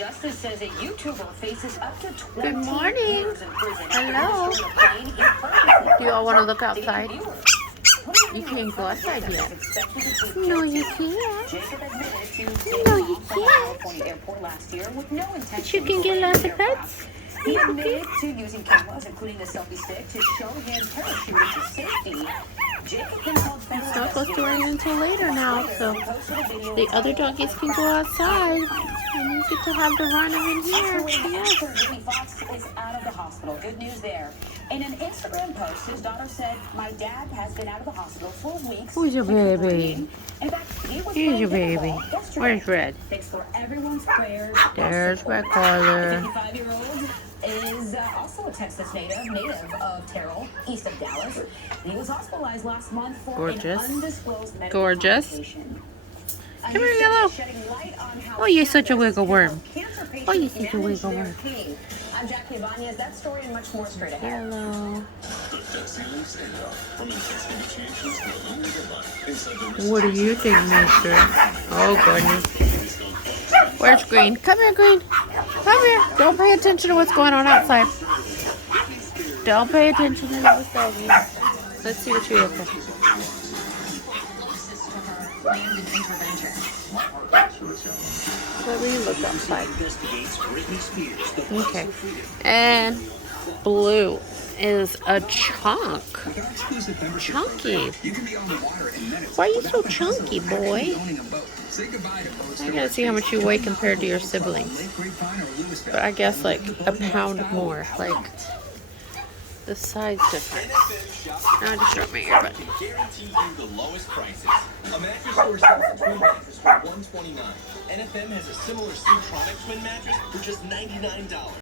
Justice says a YouTuber faces up to 20 Good morning. years in prison. Hello. Do you all want to look outside? You can't go outside yet. No, you can't. No, you can't. But you can get lots of pets. He admitted to using cameras, including the selfie stick, to show him parachuting to safety. It's not supposed to rain until later now, so the other doggies can go outside. And you get to have the run of it here. Yes. Fox is out of the hospital. Good news there. In an Instagram post, his daughter said, "My dad has been out of the hospital for weeks." Who's your baby? In fact, he was Here's your baby. Where's Red? Thanks for everyone's prayers. There's Red Collar. 55-year-old is also a Texas native of Terrell, east of Dallas. He was hospitalized last month for an undisclosed medical complication. Come here, Yellow. Oh, you're such a wiggle worm. Oh, you're such a wiggle worm. I'm Jackie Ibanez. That story and much more straight ahead. Hello. What do you think, mister? Oh, goodness. Where's Green? Come here, Green. Come here. Don't pay attention to what's going on outside. Don't pay attention to what's going on. Let's see what you're looking for. Let me look outside. Okay. And Blue is a chunk. Chunky. Why are you so chunky, boy? I gotta see how much you weigh compared to your siblings. But I guess like a pound more. Like the size difference. Now I just dropped my earbud. Guarantee you the lowest prices. A mattress store sells a twin mattress for $129. NFM has a similar Sleetronic twin mattress for just $99.